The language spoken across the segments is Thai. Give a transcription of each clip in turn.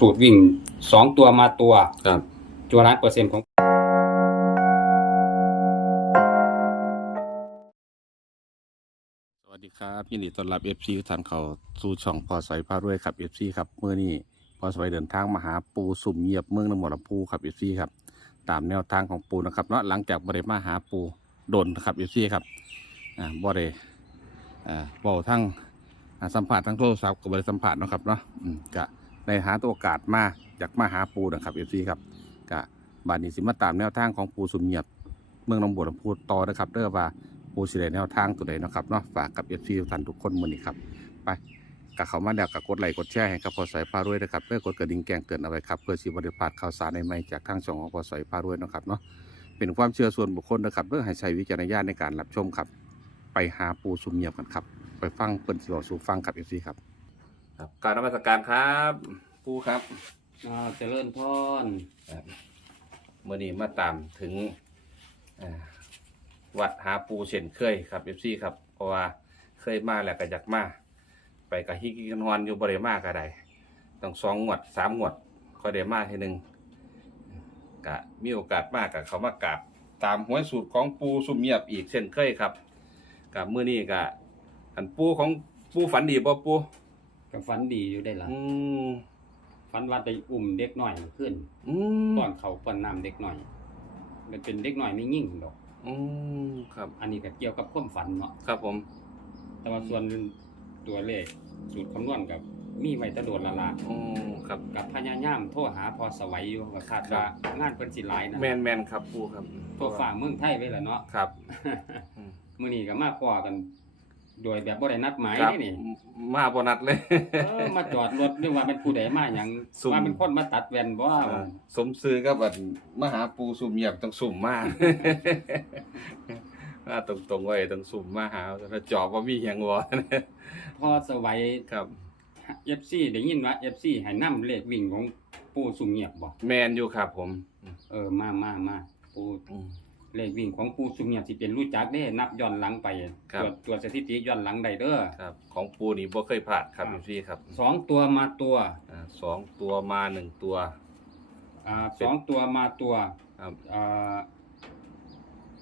สูตรวิ่ง2ตัวมาตัวครับจัว100%ของสวัสดีครับยินดีต้อนรับ FC ทุกท่านเข้าสู่ช่องพอสวยพารวยครับ FC ครับเมื่อนี้พอสวยเดินทางมาหาปูสุ่มเงียบเมืองหนองบัวลำพูครับ FC ครับตามแนวทางของปูนะครับเนาะหลังจากบ่ได้มาหาปูโดนนะครับ FC ครับบ่ได้เว้าทั้งสัมผัสทั้งโทรศัพท์ก็บ่ได้สัมผัสเนาะครับเนาะก็ได้หาตัวโอกาสมาอยากมาหาปูนะครับ FC ครับก็บัดนี้สิมาตามแนวทางของปูสุ่มเงียบเมืองหนองบัวลำพูต่อนะครับเด้อว่าปูสิได้แนวทางตัวใดนะครับเนาะฝากกับ FC ทุกท่านทุกคนมื้อนี้ครับไปก็เข้ามาแล้วก็กดไลค์กดแชร์ให้กับพอสวยพารวยนะครับเพื่อกดกระดิ่งแจ้งเตือนเอาไว้ครับเพื่อสิบ่ได้พลาดข่าวสารใหม่ๆจากทางช่องของพอสวยพารวยนะครับเนาะเป็นความเชื่อส่วนบุคคลนะครับเพื่อให้ใช้วิจารณญาณในการรับชมครับไปหาปูสุ่มเงียบกันครับไปฟังเพิ่นสิเว้าสู่ฟังครับ FC ครับการนมัสการครับปูครับ เจริญพร เมื่อนี้มาตามถึงวัดหาปูเช่นเคยครับ FC ครับเพราะว่าเคยมาแล้วก็อยากมาไปกับฮิกิกันฮอนอยู่บ่ได้มาก็ได้ต้อง2 งวด 3 งวดค่อยได้มาทีนึงก็มีโอกาสมากกับเขามากราบตามหวยสูตรของปูสุ่มเงียบอีกเช่นเคยครับกับมื้อนี้ก็อันปูของปูฝันดีบ่ปูก็ฝันดีอยู่ได้ล่ะ ม ฝันว่าไปอุ้มเด็กน้อยขึ้นป้อนเขาวป้อนน้ำเด็กน้อยมันเป็นเด็กน้อยไม่ยิ่งดอกครับ อันนี้ก็เกี่ยวกับความฝันเนาะ ครับผม แต่ว่าส่วนตัวเลขสูตรคำนวณกับมีไว้แตะโดดละล่ะครับกับพญายามโทรหาพอสวัยอยู่ก็คาดว่างานเพิ่นสิหลายนะแมนครับปูครับโทรฝากเมืองไทยไว้ล่ะเนาะครับ มื้อนี้ก็มาพ้อกันโดยแบบบ่ได้นัดหมายนี่มาบ่นัดเลยมาจอดรถหรือว่าเป็นผู้ใดมาหยังว่าเป็นคนมาตัดแว่นบ่สมซื้อกับอันมหาปูสุ่มเงียบต้องสุ่มมาตรงๆไว้ต้องสุ่มมาหาถ้าจอบว่ามีหยังบ่พอสวัยครับ FC ได้ยินว่า FC ให้นำเลขวิ่งของปู่สุ่มเงียบบ่แมนอยู่ครับผมมาปู่เลขวิ่งของปู่สุ่มเงียบสิเป็นรู้จักเด้นับย้อนหลังไปตัวสถิติย้อนหลังได้เด้อครับของปู่นี่บ่เคยพลาดครับพี่ครับ2ตัวมาตัว2ตัวมา1ตัว2ตัวมาตัวครับ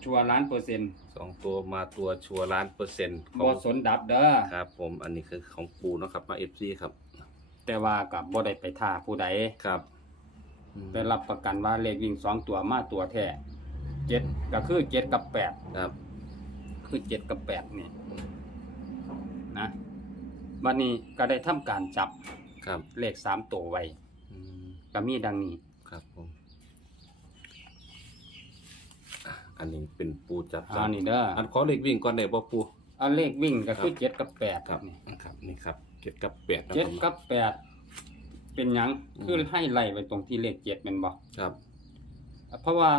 ชัวร์100% 2ตัวมาตัวชัวร์100%บ่สนดับเด้อครับผมอันนี้คือของปู่เนาะครับมา FC ครับแต่ว่าก็บ่ได้ไปท่าผู้ใดครับแต่รับประกันว่าเลขวิ่ง2ตัวมาตัวแท้7ก็คือ7กับ8ครับคือ7กับ8นี่นะบัดนี้ก็ได้ทำการจับครับเลข3ตัวไว้ก็มีดังนี้ครับผมอันนี้เป็นปูจับนี่เด้ออันขอเลขวิ่งก่อนได้บ่ปูอันเลขวิ่งก็คือ7กับ8ครับนี่ครับนี่ครับ7กับ8นะ7กับ8เป็นหยังคือให้ไล่ไว้ตรงที่เลข7แม่นบ่ครับเพราะว่า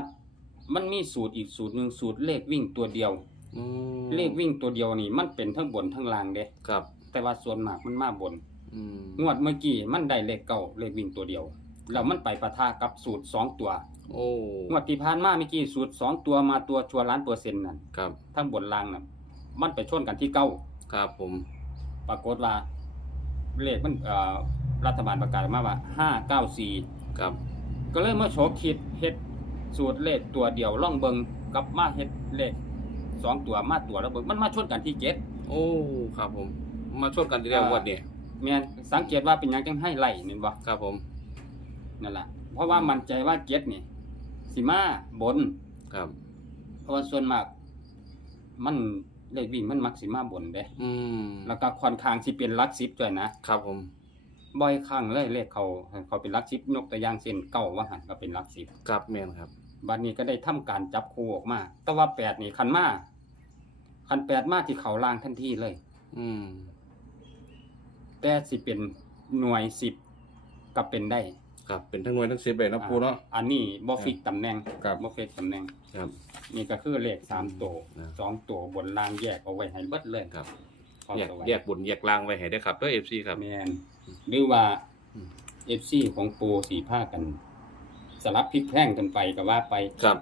มันมีสูตรอีกสูตรหนึ่งสูตรเลขวิ่งตัวเดียวเลขวิ่งตัวเดียวนี่มันเป็นทั้งบนทั้งล่างเด้ครับแต่ว่าส่วนมากมันมาบนงวดเมื่อกี้มันได้เลขเก้าเลขวิ่งตัวเดียวแล้วมันไปปะทะกับสูตร2ตัวงวดที่ผ่านมาเมื่อกี้สูตร2ตัวมาตัวชัวร์100%นั่นครับทั้งบนล่างน่ะมันไปชนกันที่เก้าครับผมปรากฏว่าเลขมันรัฐบาลประกาศมาว่า594ครับก็เลยมาโชว์คิดเฮ็ดสูตรเลขตัวเดียวล่องเบิงกับมาเฮ็ดเลข2ตัวมาตัวแล้วเบิงมันมาชนกันที่7ครับผมมาชนกันที่แล้ววันนี้แม่นสังเกตว่าเป็นหยังจังให้ไล่นี่บ่ครับผมนั่นล่ะเพราะว่ามั่นใจว่า7นี่สิมาบนครับเพราะว่าส่วนมากมันเลขวิ่งมันมักสิมาบนเด้แล้วก็ค่อนข้างสิเป็นหลัก10ด้วยนะครับผมบ่อยครั้งเลยเลขเขาเป็นหลัก10ยกตัวอย่างเช่น9ว่าหั่นก็เป็นหลัก10ครับแม่นครับบัดนี้ก็ได้ทำการจับคู่ออกมาแต่ว่า8นี่คัน8มาที่เขาล่างทันทีเลยแต่สิเป็นหน่วย10ก็เป็นได้ครับเป็นทั้งหน่วยทั้ง10เลยนะปูเนาะอันนี้บ่ฟิกตำแหน่งบ่ฟิกตำแหน่งครับนี่ก็คือเลข3ตัว2ตัวบนล่างแยกเอาไว้ให้เบิดเลยครับแยกบนแยกล่างไว้ให้ได้ครับเด้อ FC ครับแม่นหรือว่า FC ของปูสีผ้ากันสลับพลิกแพลงกันไปก็ว่าไปครับ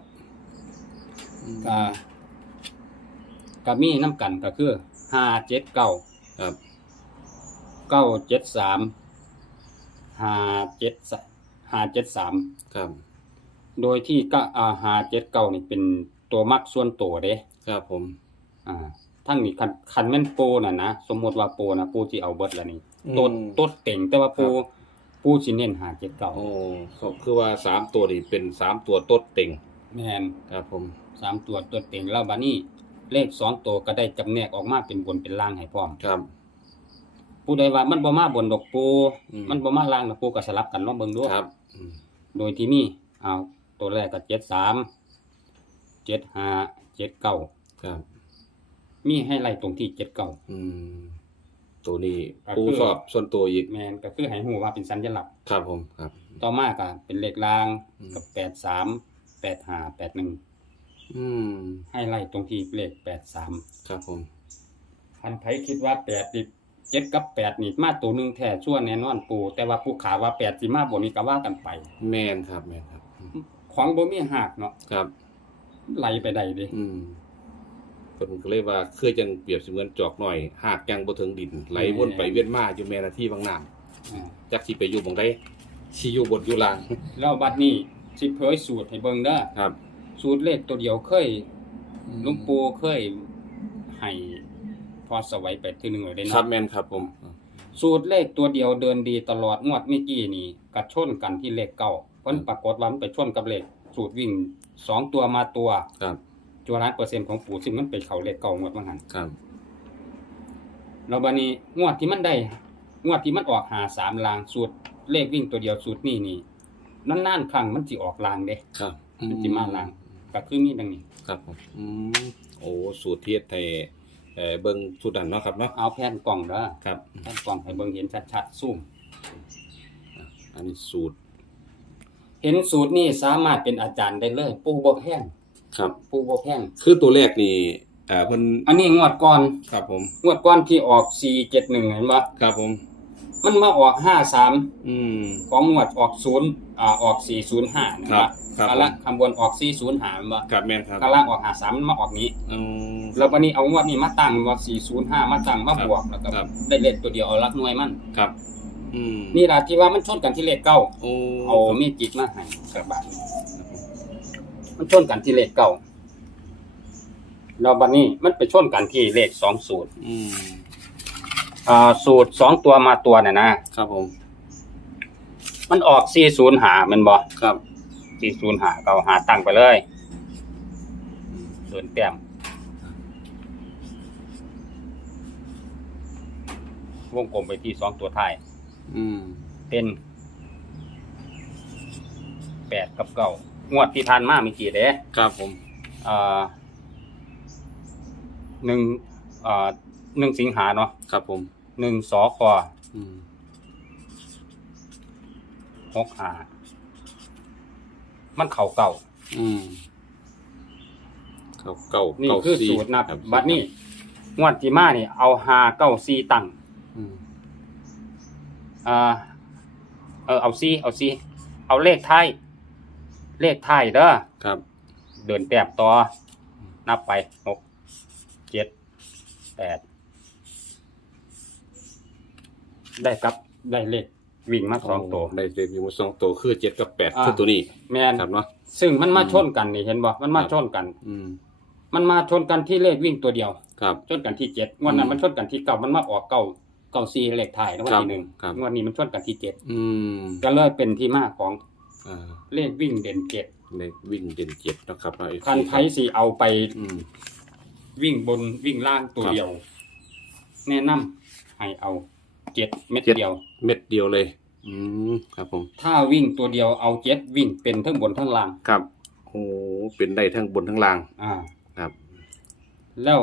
ก็มีน้ำกันก็คือ579ครับ973 573ครับ โดยที่ก็579นี่เป็นตัวมักส่วนตัวเด้ ครับผม ทั้งนี้คันแม่นโปน่ะนะสมมุติว่าโปนะปูสิเอาเบิดแล้วนี่ อืม ต้นเต็งแต่ว่าปู ครับ ปูสิเน้น579 โอ้ก็คือว่า3ตัวนี่เป็น3ตัวต้นเต็ง แม่น ครับผม 3ตัวต้นเต็งแล้วบัดนี้เลข2ตัวก็ได้จำแนกออกมาเป็นบนเป็นล่างให้พร้อม ครับ ผู้ใดว่ามันบ่มาบนดอกปู อืม มันบ่มาล่างดอกปูก็สลับกันลองเบิ่งดู ครับอืม โดยที่มีตัวแรกก็73 75 79ครับ มีให้ไล่ตรงที่79อืมตัวนี้ ก็ ปู คือ ชอบส่วนตัวอีก แม่นก็คือให้ฮู้ว่าเป็นสัญลักษณ์ ครับผมครับ ต่อมาก็เป็นเลขล่าง อืม กับ83 85 81อืม ให้ไล่ตรงที่เลข83ครับผม คันไผคิดว่า8นี่7กับ8นี่มาตัวหนึงแท้ชั่วแน่นอนปูแต่ว่าผู้ขาว่า8สิมาบ่นี่ก็ว่ากันไป แม่นครับแม่นครับอืม ของบ่มีหักเนาะ ครับ ไหลไปได้เด้ อืมเพิ่นก็เลยว่าคือจังเปรียบเสมือนจอกน้อยหากยังบ่ถึงดินไหลวนไปเวียนมาอยู่แม่นาที่บางน้ำ อ่า จักสิไปอยู่หม่องใดสิอยู่บนอยู่ล่าง แล้วบัดนี้สิเผยสูตรให้เบิ่งเด้อ ครับ สูตรเลขตัวเดียวเคยหลวงปู่เคยให้พอสวัยไปทีนึงเลยได้ ครับ เนาะ แม่นครับผม สูตรเลขตัวเดียวเดินดีตลอดงวดเมื่อกี้นี่กระชนกันที่เลขเก้าผลปรากฏว่ามันไปชนกับเลขสูตรวิ่ง2ตัวมาตัว ครับ ตัวล้านเปอร์เซ็นต์ของปู่ซึ่งมันไปเข้าเลขเก้างวดว่างั้น ครับ แล้วบัดนี้งวดที่มันได้งวดที่มันออก53ลางสูตรเลขวิ่งตัวเดียวสูตรนี่นานๆครั้งมันสิออกลางเด้ ครับ มันสิมาลางก็คือมีดังนี้ ครับผมโอ้สูตรเทียดให้เบิ่งสูตรนั้นเนาะครับเนาะ เอาแผ่นกล่องเด้อ ครับ แผ่นกล่องให้เบิ่งเห็นชัดๆซูม อันนี้สูตร เห็นสูตรนี่สามารถเป็นอาจารย์ได้เลยปู่บ่แพง ครับ ปู่บ่แพง คือตัวแรกนี่เพิ่น อันนี้งวดก่อน ครับผม งวดก่อนที่ออก471เห็นบ่ ครับผม มันมาออก53 อืม ของงวดออก0ออก405นะ ค ค รั รั บบ ครับ กะละคำบนออก405แม่นบ่ ครับแม่นครับ กะละออก53มันมาออกนี้ อืม แล้วบัดนี้เอางวดนี้มาตั้งว่า405มาตั้งมาบวกแล้วก็ ครับ ได้เลขตัวเดียวเอาหลักหน่วยมัน ครับ อืม นี่ล่ะที่ว่ามันชนกันที่เลขเก้า โอ้ เอามีจิกมาให้กระบาดมันชนกันที่เลขเก้าแล้วบัดนี้มันไปชนกันที่เลข2สูตร อืม สูตร2ตัวมาตัวน่ะนะครับ ผม มันออก405แม่นบ่ ครับ 405ก็เอาหาตั้งไปเลยเดินแต้มวงกลมไปที่2ตัวท้าย อืม เป็น8กับ9งวดที่ผ่านมาเมื่อกี้เด้ ครับผม 1สิงหาเนาะ ครับผม 1สค อืม 65มันเข้าเก่า อืมเก้า นี่ เก้า คือ สี่ สูตรนับ ครับ บัดนี้งวดที่มานี่เอา594ตั้ง อืม เอา4เอาเลขท้ายเด้อ ครับ เดินแต้มต่อนับไป6 7 8ได้เลขวิ่งมา2ตัว ได้เรียนอยู่2ตัวคือ7กับ8 อ่า คือตัวนี้ แม่น ครับเนาะ ซึ่งมันมาชนกันนี่เห็นบ่มันมาชนกัน อืม มันมาชนกันที่เลขวิ่งตัวเดียว ครับ ชนกันที่7งวดนั้นมันชนกันที่9มันมาออก9 4เลขท้ายแล้ววันที่ ครับ 1งวดนี้มันชนกันที่7 อืม ก็เลยเป็นที่มาของ เลขวิ่งเด่น7 เลขวิ่งเด่น7นะครับเอา คันไผสิเอาไป อืม วิ่งบนวิ่งล่างตัวเดียว แนะนำให้เอา7เม็ดเดียว เม็ดเดียวเลย อืมครับผม ถ้าวิ่งตัวเดียวเอา7วิ่งเป็นทั้งบนทั้งล่าง ครับโอ้เป็นได้ทั้งบนทั้งล่าง ครับ แล้ว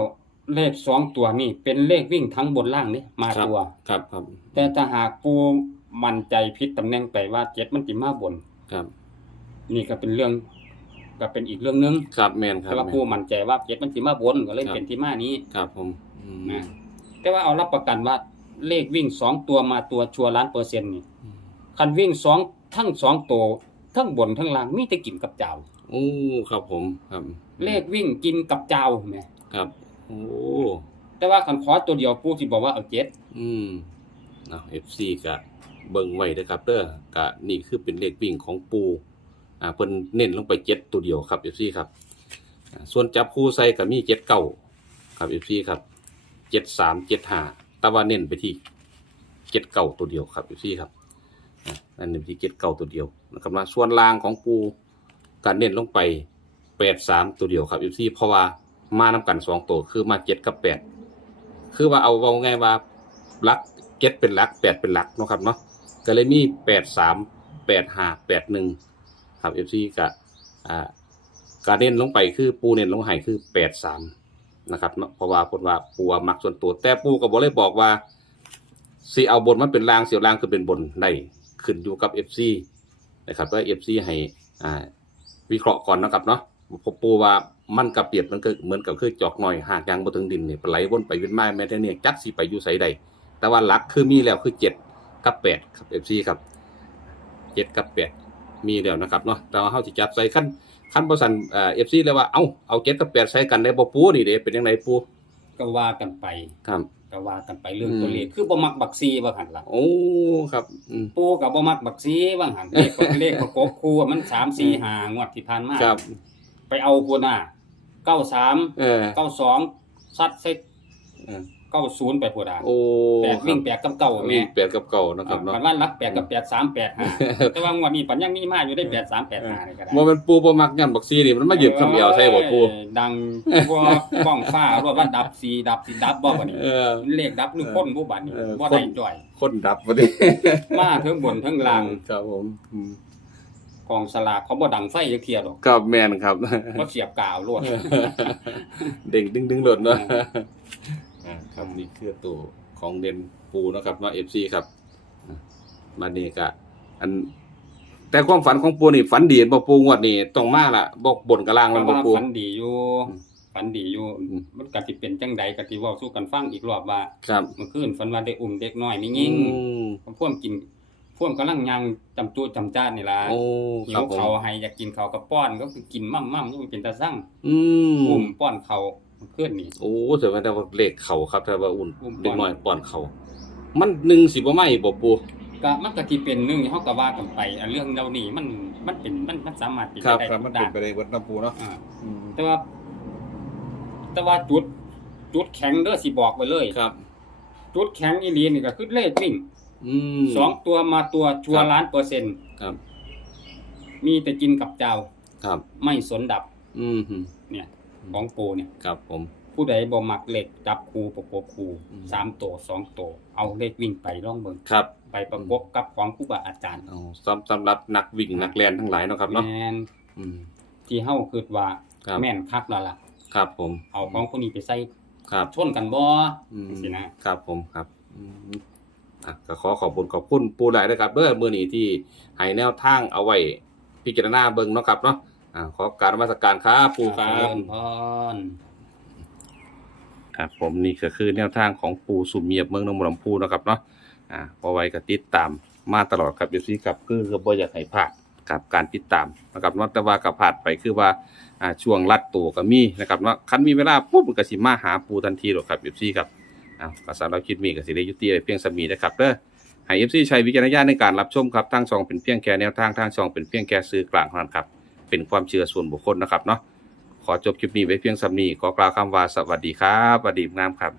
เลข2ตัวนี่เป็นเลขวิ่งทั้งบนล่างนี่มา ครับ ตัว ครับครับ แต่ถ้าหากปูมั่นใจผิดตำแหน่งไปว่า7มันสิมาบน ครับ นี่ก็เป็นเรื่องก็เป็นอีกเรื่องนึง ครับแม่นครับ แต่ว่า แม่น ปูมั่นใจว่า7มันสิมาบนก็เลย ครับ เป็นที่มานี้ ครับผมอืม นะแต่ว่าเอารับประกันว่าเลขวิ่ง2ตัวมาตัวชัวร์1,000,000%นี่ อืม คันวิ่ง2ทั้ง2ตัวทั้งบนทั้งล่างมีแต่กินกับเจ้า โอ้ครับผมครับ เลขวิ่งกินกับเจ้าแหม ครับโอ้ แต่ว่าคันขอตัวเดียวปูสิบอกว่าเอา7 อืมFC ก็ เบิ่งไว้นะครับเด้อก็นี่คือเป็นเลขวิ่งของปูเพิ่นเน้นลงไป7ตัวเดียวครับ FC ครับส่วนจับคู่ใส่ก็มี79ครับ FC ครับ73 75แต่ว่าเน้นไปที่79ตัวเดียวครับ FC ครับอันนี้ที่79ตัวเดียวนะครับนะส่วนล่างของปูก็เน้นลงไป83ตัวเดียวครับ FC เพราะว่ามานํกัน2ตัวคือมา7กับ8คือว่าเอาง่ายว่าหลัก7เป็นหลัก8เป็นหลักเนาะครับเนาะก็เลยมี83 85 81ครับ FC ก็การเน้นลงไปคือปูเน้นลงให้คือ83นะครับเนาะเพราะว่าเพิ่นว่าปูมักส่วนตัวแต่ปูก็บ่ได้บอกว่าสิเอาบนมันเป็นล่างสิเอาล่างคือเป็นบนได้ขึ้นอยู่กับ FC นะครับว่า FC ให้วิเคราะห์ก่อนนะครับเนาะพอปูว่ามันกับเปรียบมันก็เหมือนกับคือจอกหน่อยหากยางบ่ถึงดินนี่ไหลวนไปวนมาแม้แต่เนี่ยจักสิไปอยู่ไสใดแต่ว่าหลักคือมีแล้วคือ7กับ8ครับ FC ครับ7กับ8มีแล้วนะครับเนาะแต่ว่าเฮาสิจับใส่คันบ่ซั่นFC เลยว่าเอา7กับ8ใส่กันได้บ่ปูนี่เด้เป็นจังไดปูก็ว่ากันไปครับก็ว่ากันไปเรื่องตัวเลขคือบ่มักบักซีว่าหั่นล่ะโอ้ครับปู่ก็บ่มักบักซีว่าหั่นเลขประกบคู่มัน3 4 5งวดที่ผ่านมาครับไปเอาพุ่นน่ะ93 92ซัดใส่90ไปพุ่นน่ะโอ้8วิ่ง8กับ9แม่8กับ9นะครับเนาะปานว่ารัก8กับ8 3 8 5แต่ว่างวดนี้ปันยังมีมาอยู่ได้8 3 8 5นี่ก็ได้บ่แม่นปู่บ่มักยันบักซีนี่มันมายืมคำเดียวใส่บ่ปู่ดังบ่ก้องฟ้ารวดว่าดับ4ดับสิดับบ่บัดนี้เลขดับหรือคนบ่บัดนี้บ่ได้จ่อยคนดับบ่ดิมาถึงบนถึงล่างครับผมกองสลากเขาบ่ดังไฟจักเที่ยดอกครับแม่นครับบ่เสียบกาวโลดเด้งดึงๆโลดเนาะครับนี่คือตัวของเด่นปูนะครับเนาะ FC ครับมานี่ก็แต่ความฝันของปูนี่ฝันดีบ่ปูงวดนี้ต้องมาล่ะบ่บนกะล่างมันบ่ปูฝันดีอยู่มันก็สิเป็นจังได๋ก็สิเว้าสู่กันฟังอีกรอบว่าครับเมื่อคืนฝันว่าได้อุ้มเด็กน้อยมีหญิงพวกกำลังย่างจำตัวจำจ้านนี่ล่ะหิวข้าวให้อยากกินข้าวกับป้อนก็คือกินมั่มๆยังเป็นตาสั่งอุ้มป้อนข้าวเพื่อนนี่โอ้แสดงว่าเลขเข้าครับถ้าว่าอุ่นเด็กน้อยป้อนเข้ามัน1สิบ่มาอีกบ่ปู่ก็มันก็สิเป็นนึงเฮาก็ว่ากันไปเรื่องเหล่านี้มันเป็นมันสามารถเป็นได้ครับมันเป็นไปได้เบิดนํปู่เนาะแต่ว่าจุดแข็งเด้อสิบอกไว้เลยครับจุดแข็งอีหลีนี่ก็คือเลขวิ่ง2ตัวมาตัวชัวร์100%ครับมีแต่กินกับเจ้าครับไม่สนดับเนี่ยของปูเนี่ยครับผมผู้ใดบ่มักเลขจับคู่ประกบคู่3ตัว2ตัวเอาเลขวิ่งไปลองเบิ่งครับไปประกบกับของครูบาอาจารย์สำหรับนักวิ่งนักแล่นทั้งหลายเนาะครับเนาะแม่นที่เฮาคิดว่าแม่นคักแล้วล่ะครับผมเอาของคนนี้ไปใส่ครับชนกันบ่สินะครับผมครับก็ขอบคุณปู่หลายนะครับเด้อมื้อนี้ที่ให้แนวทางเอาไว้พิจารณาเบิ่งเนาะครับเนาะขอการนมัสการครับปู่ครับครับผมนี่ก็คือแนวทางของปู่สุมเงียบเมืองหนองบัวลำพูนะครับเนาะพอไว้ก็ติดตามมาตลอดครับอยู่ที่ครับคือบ่อยากให้พลาดกับการติดตามนะครับเนาะแต่ว่าก็พลาดไปคือว่าช่วงรัดตัวก็มีนะครับเนาะคันมีเวลาปุ๊บมันก็สิมาหาปู่ทันทีหรอกครับอยู่ที่ครับก็สำหรับคลิปนี้ก็สิได้ยุติเพียงสมีนะครับเด้อให้ FC ใช้วิจารณญาณในการรับชมครับทางช่องเป็นเพียงแค่แนวทางทางช่องเป็นเพียงแค่สื่อกลางเท่านั้นครับเป็นความเชื่อส่วนบุคคลนะครับเนาะขอจบคลิปนี้ไว้เพียงสำนี้ขอกล่าวคำว่าสวัสดีครับสวัสดีงามครับ